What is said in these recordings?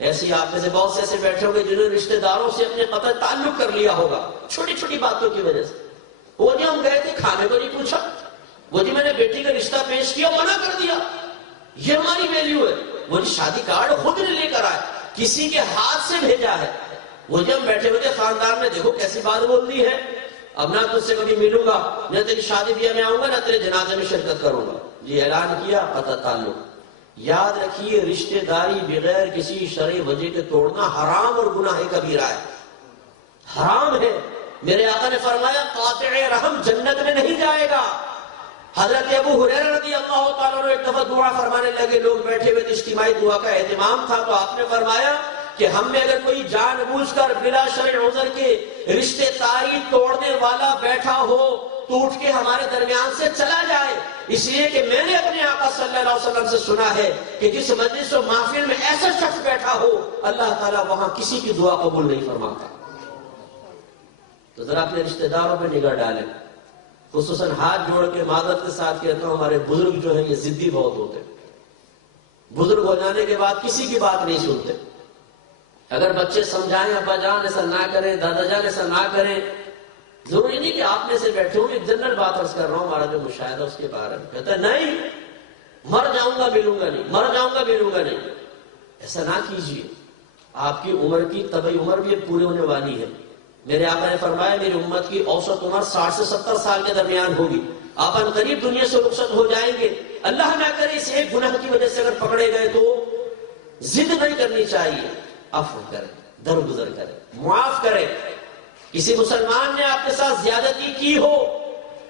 ایسی آپ میں سے بہت سے ایسے بیٹھے ہوگے جنہوں نے رشتہ داروں سے اپنے قطع تعلق کر لیا ہوگا چھوٹی چھوٹی باتوں کی وجہ سے. وہ جی ہم گئے تھے کھانے کو نہیں پوچھا, وہ جی میں نے بیٹی کا رشتہ پیش کیا منع کر دیا, یہ ہماری ویلیو ہے. وہ جی شادی کارڈ خود نے لے کر آئے, کسی کے ہاتھ سے بھیجا ہے. وہ جی ہم بیٹھے ہوئے خاندان میں, دیکھو کیسی بات بول دی ہے, اب نہ تجھ سے کبھی ملوں گا, نہ تیری شادی بیاہ میں آؤں گا, نہ تیرے جنازے میں شرکت کروں گا. یہ اعلان کیا قطع تعلق. یاد رکھیے رشتہ داری بغیر کسی شرعی وجہ کے توڑنا حرام اور گناہ کبیرہ ہے, حرام ہے. میرے آقا نے فرمایا قاطع رحم جنت میں نہیں جائے گا. حضرت ابو ہریرہ رضی اللہ تعالیٰ عنہ ایک دفعہ دعا فرمانے لگے, لوگ بیٹھے ہوئے, اجتماعی دعا کا اہتمام تھا, تو آپ نے فرمایا کہ ہم میں اگر کوئی جان بوجھ کر بلا شرع عذر کے رشتے داری توڑنے والا بیٹھا ہو تو اٹھ کے ہمارے درمیان سے چلا جائے, اس لیے کہ میں نے اپنے آقا صلی اللہ علیہ وسلم سے سنا ہے کہ جس مجلس و محفل میں ایسا شخص بیٹھا ہو اللہ تعالیٰ وہاں کسی کی دعا قبول نہیں فرماتا. تو ذرا اپنے رشتہ داروں پہ نگاہ ڈالیں, خصوصاً ہاتھ جوڑ کے معذرت کے ساتھ کہتا ہوں ہمارے بزرگ جو ہیں یہ ضدی بہت ہوتے ہیں, بزرگ ہو جانے کے بعد کسی کی بات نہیں سنتے. اگر بچے سمجھائیں ابا جان ایسا نہ کریں, دادا جان ایسا نہ کریں, ضروری نہیں کہ آپ میں سے بیٹھے ہوں, ایک جنرل بات عرض کر رہا ہوں, ہمارا جو مشاہدہ اس کے بارے میں کہتا ہے نہیں مر جاؤں گا ملوں گا نہیں, مر جاؤں گا ملوں گا نہیں. ایسا نہ کیجیے, آپ کی عمر کی طبعی عمر بھی پوری ہونے والی ہے. میرے آقا نے فرمایا میری امت کی اوسط عمر 60 سے 70 سال کے درمیان ہوگی, آپ ان قریب دنیا سے رخصت ہو جائیں گے. اللہ نہ کرے اس ایک گناہ کی وجہ سے اگر پکڑے گئے تو ضد نہیں کرنی چاہیے, عفو کریں, درگزر کریں, معاف کریں. کسی مسلمان نے آپ کے ساتھ زیادتی کی ہو,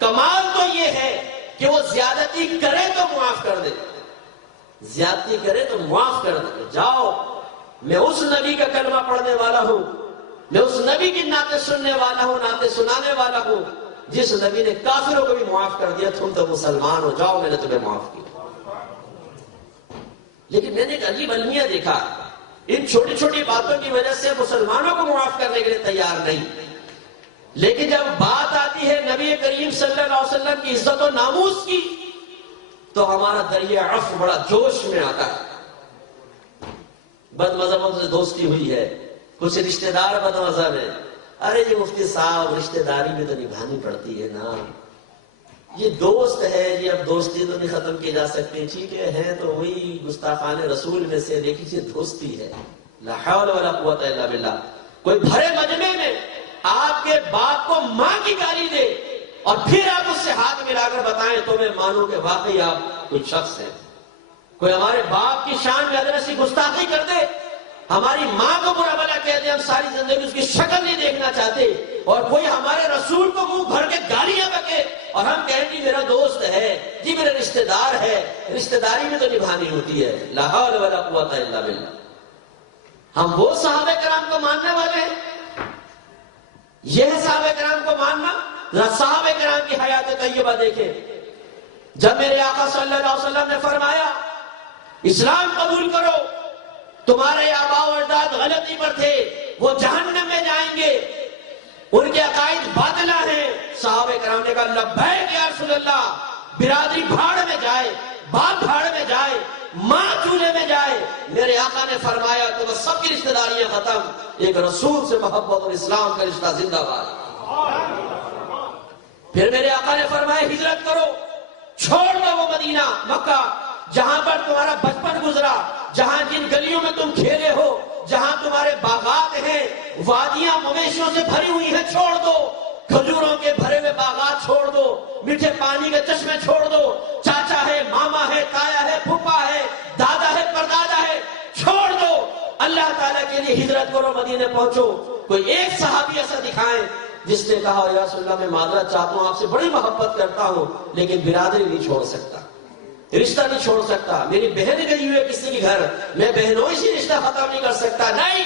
کمال تو یہ ہے کہ وہ زیادتی کرے تو معاف کر دے, زیادتی کرے تو معاف کر دے. جاؤ, میں اس نبی کا کلمہ پڑھنے والا ہوں, میں اس نبی کی نعتیں سننے والا ہوں, نعتیں سنانے والا ہوں جس نبی نے کافروں کو بھی معاف کر دیا. تم تو مسلمان ہو, جاؤ میں نے تمہیں معاف کیا. لیکن میں نے ایک عجیب المیہ دیکھا, ان چھوٹی چھوٹی باتوں کی وجہ سے مسلمانوں کو معاف کرنے کے لیے تیار نہیں, لیکن جب بات آتی ہے نبی کریم صلی اللہ علیہ وسلم کی عزت و ناموس کی تو ہمارا دریا عفو بڑا جوش میں آتا ہے. بد مذہبوں سے دوستی ہوئی ہے, کچھ رشتہ دار بد مذہب ہے, ارے جی مفتی صاحب رشتہ داری میں تو نبھانی پڑتی ہے نا, یہ دوست ہے جی, اب دوستی تو نہیں ختم کی جا سکتی, ٹھیک ہے تو وہی گستاخان رسول میں سے, لیکن یہ دوستی ہے. لا حول ولا قوت الا باللہ. کوئی بھرے مجمع میں آپ کے باپ کو ماں کی گالی دے اور پھر آپ اس سے ہاتھ ملا کر بتائیں تو میں مانوں کہ واقعی آپ کوئی شخص ہے. کوئی ہمارے باپ کی شان میں اگر ایسی گستاخی کر دے, ہماری ماں کو برا بھلا کہہ دے, ہم ساری زندگی اس کی شکل نہیں دیکھنا چاہتے, اور کوئی ہمارے رسول کو منہ بھر کے گالیاں بکے اور ہم کہیں جی میرا دوست ہے, جی میرا رشتہ دار ہے, رشتہ داری میں تو نبھانی ہوتی ہے. لا حول ولا قوت الا باللہ. ہم وہ صحابہ کرام کو ماننے والے ہیں, یہ ہے صحابہ کرام کو ماننا. صحابہ کرام کی حیات طیبہ دیکھیں, جب میرے آقا صلی اللہ علیہ وسلم نے فرمایا اسلام قبول کرو, تمہارے آباء و اجداد غلطی پر تھے, وہ جہنم میں جائیں گے, ان کے عقائد باطلہ ہیں, صحابہ کرام نے کہا لبیک یا رسول اللہ. برادری بھاڑ میں جائے, باپ بھاڑ میں جائے, ماں چولہے میں جائے, میرے آقا نے فرمایا کہ وہ سب کی رشتہ داریاں ختم, ایک رسول سے محبت اور اسلام کا رشتہ زندہ باد. پھر میرے آقا نے فرمایا ہجرت کرو, چھوڑ دو وہ مدینہ مکہ جہاں پر تمہارا بچپن گزرا, جہاں جن گلیوں میں تم کھیلے ہو, جہاں تمہارے باغات ہیں, وادیاں مویشیوں سے بھری ہوئی ہیں, چھوڑ دو. کھجوروں کے بھرے ہوئے باغات چھوڑ دو, میٹھے پانی کے چشمے چھوڑ دو, چاچا ہے, ماما ہے, تایا ہے, پھپھا ہے, دادا ہے, پردادا ہے, چھوڑ دو. اللہ تعالیٰ کے لیے ہجرت کرو, مدینے پہنچو. کوئی ایک صحابی ایسا دکھائیں جس نے کہا یا رسول اللہ میں معذرت چاہتا ہوں, آپ سے بڑی محبت کرتا ہوں لیکن برادری نہیں چھوڑ سکتا, رشتہ نہیں چھوڑ سکتا. میری بہن گئی ہوئی ہے کسی کے گھر, میں بہنوئی سے رشتہ ختم نہیں کر سکتا. نہیں,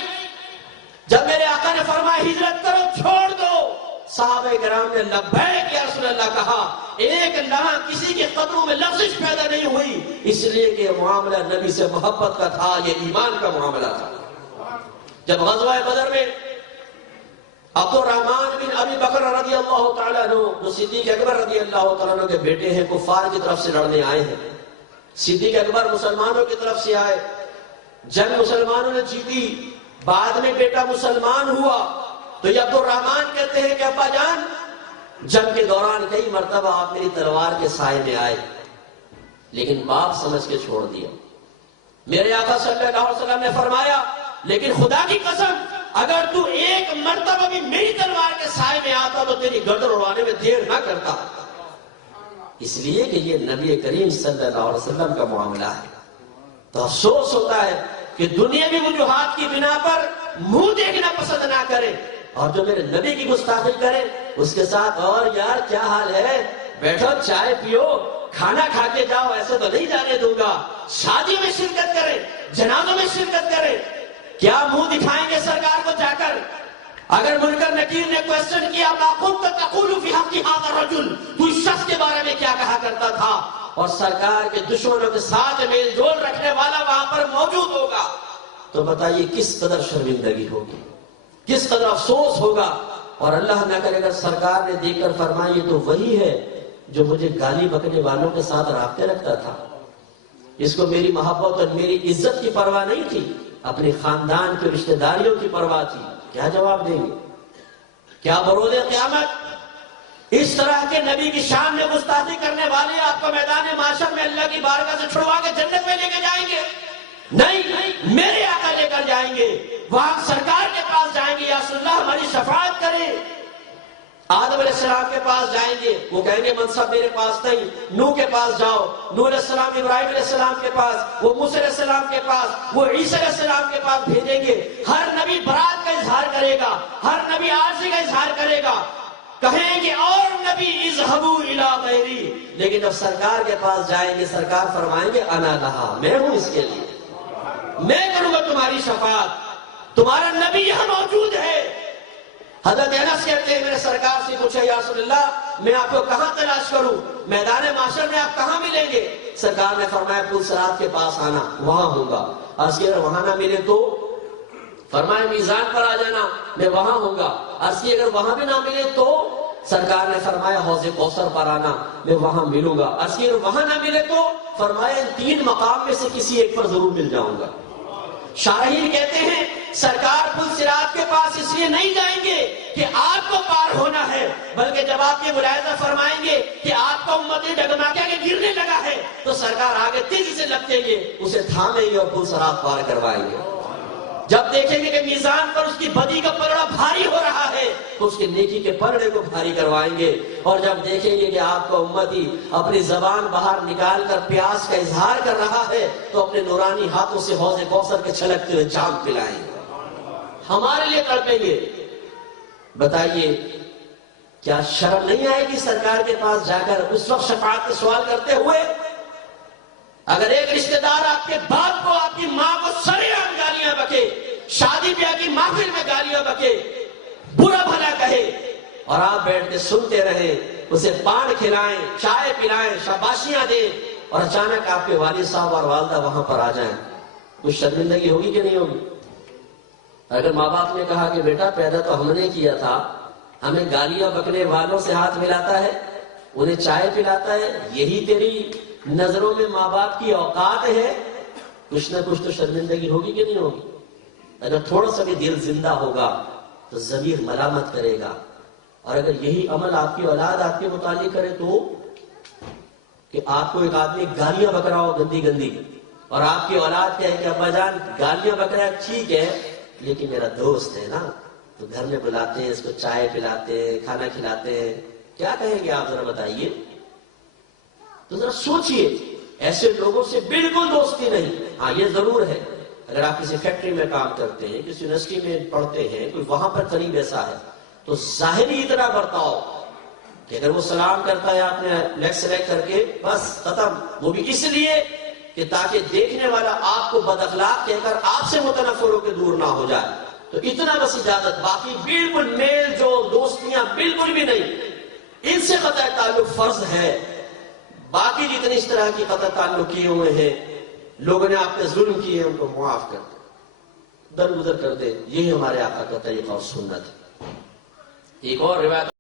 جب میرے آقا نے فرمایا ہجرت کرو, چھوڑ دو, صحابہ کرام نے لبیک یا رسول اللہ کہا. ایک لمحہ کسی کے قدموں میں لفظ پیدا نہیں ہوئی, اس لیے کہ معاملہ نبی سے محبت کا تھا, یہ ایمان کا معاملہ تھا. جب غزوہ بدر میں عبد الرحمن بن ابی بکر رضی اللہ تعالیٰ عنہ, جو صدیق اکبر رضی اللہ تعالیٰ عنہ کے بیٹے ہیں, کفار کی طرف سے لڑنے آئے ہیں. صدیق اکبر مسلمانوں کی طرف سے آئے, جنگ مسلمانوں نے جیتی، بعد میں بیٹا مسلمان ہوا تو یہ عبد الرحمن کہتے ہیں کہ ابا جان جنگ کے دوران کئی مرتبہ آپ میری تلوار کے سائے میں آئے، لیکن باپ سمجھ کے چھوڑ دیا۔ میرے آقا صلی اللہ علیہ وسلم نے فرمایا لیکن خدا کی قسم اگر تو ایک مرتبہ بھی میری تلوار کے سائے میں آتا تو تیری گردن اڑانے میں دیر نہ کرتا، اس لیے کہ یہ نبی کریم صلی اللہ علیہ وسلم کا معاملہ ہے۔ تو افسوس ہوتا ہے کہ دنیاوی وجوہات کی بنا پر منہ دیکھنا پسند نہ کرے، اور جو میرے نبی کی گستاخی کرے اس کے ساتھ اور یار کیا حال ہے، بیٹھو چائے پیو کھانا کھا کے جاؤ، ایسے تو نہیں جانے دوں گا، شادیوں میں شرکت کرے، جنازوں میں شرکت کرے، کیا منہ دکھائیں گے سرکار کو جا کر؟ اگر منکر نکیر نے کوشچن کیا ما كنت تقول في حق هذا الرجل، تو اس شخص کے بارے میں کیا کہا کرتا تھا، اور سرکار کے دشمنوں کے ساتھ میل جول رکھنے والا وہاں پر موجود ہوگا، تو بتائیے کس قدر شرمندگی ہوگی، کس قدر افسوس ہوگا۔ اور اللہ نہ کرے اگر سرکار نے دیکھ کر فرمایا یہ تو وہی ہے جو مجھے گالی بکنے والوں کے ساتھ رابطے رکھتا تھا، اس کو میری محبت اور میری عزت کی پرواہ نہیں تھی، اپنے خاندان کے رشتہ داریوں کی پرواہ تھی، کیا جواب دیں گے؟ کیا بروز قیامت اس طرح کے نبی کی شان میں گستاخی کرنے والے آپ کو میدان محشر میں اللہ کی بارگاہ سے چھڑوا کے جنت میں لے کے جائیں گے؟ نہیں، میرے آقا لے کر جائیں گے، وہاں سرکار کے پاس جائیں گے، یا رسول اللہ ہماری شفاعت کریں۔ آدم علیہ السلام کے پاس جائیں گے، وہ کہیں گے منصب میرے پاس نہیں، نوح کے پاس جاؤ، نوح علیہ السلام ابراہیم علیہ السلام کے پاس، وہ موسیٰ علیہ السلام کے پاس، وہ عیسیٰ علیہ السلام کے پاس بھیجیں گے۔ ہر نبی برات کا اظہار کرے گا، ہر نبی عاجزی کا اظہار کرے گا، کہیں گے اور نبی اذهبوا الی غیری، لیکن جب سرکار کے پاس جائیں گے سرکار فرمائیں گے انا لہا، میں ہوں اس کے لیے، میں کروں گا تمہاری شفاعت، تمہارا نبی یہاں موجود ہے۔ حضرت انس کہتے ہیں میں نے سرکار سے پوچھا یا رسول اللہ میں آپ کو کہاں تلاش کروں، میدان محشر میں آپ کہاں ملیں گے؟ سرکار نے فرمایا پل صراط کے پاس آنا، وہاں ہوں گا۔ عرض کیا اگر وہاں نہ ملے تو؟ فرمایا میزان پر آ جانا، میں وہاں ہوں گا۔ عرض کیا اگر وہاں بھی نہ ملے تو؟ سرکار نے فرمایا حوض کوثر پر آنا، میں وہاں ملوں گا۔ عرض کیا اگر وہاں نہ ملے تو؟ فرمایا ان تین مقام میں سے کسی ایک پر ضرور مل جاؤں گا۔ شارحین کہتے ہیں سرکار پل صراط کے پاس اس لیے نہیں جائیں گے کہ آپ کو پار ہونا ہے، بلکہ جب آپ یہ ملاحظہ فرمائیں گے کہ آپ کا امتی ڈگمگا کے گرنے لگا ہے تو سرکار آگے تیزی سے لپٹیں گے، اسے تھامیں گے اور پل صراط پار کروائیں گے۔ جب دیکھیں گے کہ میزان پر اس کی بدی کا پلڑا بھاری ہو رہا ہے تو اس کے نیکی کے پلڑے کو بھاری کروائیں گے، اور جب دیکھیں گے کہ آپ کا امتی اپنی زبان باہر نکال کر پیاس کا اظہار کر رہا ہے تو اپنے نورانی ہاتھوں سے حوض کوثر کے چھلکتے ہوئے جام پلائیں گے، ہمارے لیے تڑپیں گے۔ بتائیے کیا شرم نہیں آئے گی سرکار کے پاس جا کر اس وقت شفاعت کے سوال کرتے ہوئے؟ اگر ایک رشتہ دار آپ کے باپ کو آپ کی ماں کو سرے عام گالیاں بکے، شادی بیاہ کی محفل میں گالیاں بکے، برا بھلا کہے، اور آپ بیٹھ کے سنتے رہیں، اسے پان کھلائیں، چائے پلائیں، شاباشیاں دیں، اور اچانک آپ کے والد صاحب اور والدہ وہاں پر آ جائیں، کچھ شرمندگی ہوگی کہ نہیں ہوگی؟ اگر ماں باپ نے کہا کہ بیٹا پیدا تو ہم نے کیا تھا، ہمیں گالیاں بکنے والوں سے ہاتھ ملاتا ہے، انہیں چائے پلاتا ہے، یہی تیری نظروں میں ماں باپ کی اوقات ہے، کچھ نہ کچھ تو شرمندگی ہوگی کہ نہیں ہوگی؟ اگر تھوڑا سا بھی دل زندہ ہوگا تو ضمیر ملامت کرے گا، اور اگر یہی عمل آپ کی اولاد آپ کے متعلق کرے تو کہ آپ کو ایک آدمی گالیاں بک رہا ہو گندی گندی، اور آپ کی اولاد کہے کہ ابا جان گالیاں بک رہا ہے ٹھیک ہے لیکن میرا دوست ہے نا، تو گھر میں بلاتے ہیں، اس کو چائے پلاتے ہیں، کھانا کھلاتے ہیں، کیا کہیں گے آپ ذرا بتائیے؟ تو ذرا سوچئے، ایسے لوگوں سے بالکل دوستی نہیں۔ ہاں یہ ضرور ہے اگر آپ کسی فیکٹری میں کام کرتے ہیں، کسی یونیورسٹی میں پڑھتے ہیں، کوئی وہاں پر قریب ایسا ہے تو ظاہری اتنا برتاؤ کہ اگر وہ سلام کرتا ہے آپ نے لیکس لیک کر کے بس ختم، وہ بھی اس لیے کہ تاکہ دیکھنے والا آپ کو بد اخلاق کہہ کر آپ سے متنفر ہو کے دور نہ ہو جائے، تو اتنا بس اجازت، باقی بالکل میل جو دوستیاں بالکل بھی نہیں، ان سے قطع تعلق فرض ہے۔ باقی جتنی اس طرح کی قطع تعلق کیے ہوئے ہیں، لوگوں نے آپ پہ ظلم کیے ہیں، ان کو معاف کر دیں، درگزر کر دیں، یہی ہمارے آقا کا طریقہ اور سنت ہے۔ ایک اور روایت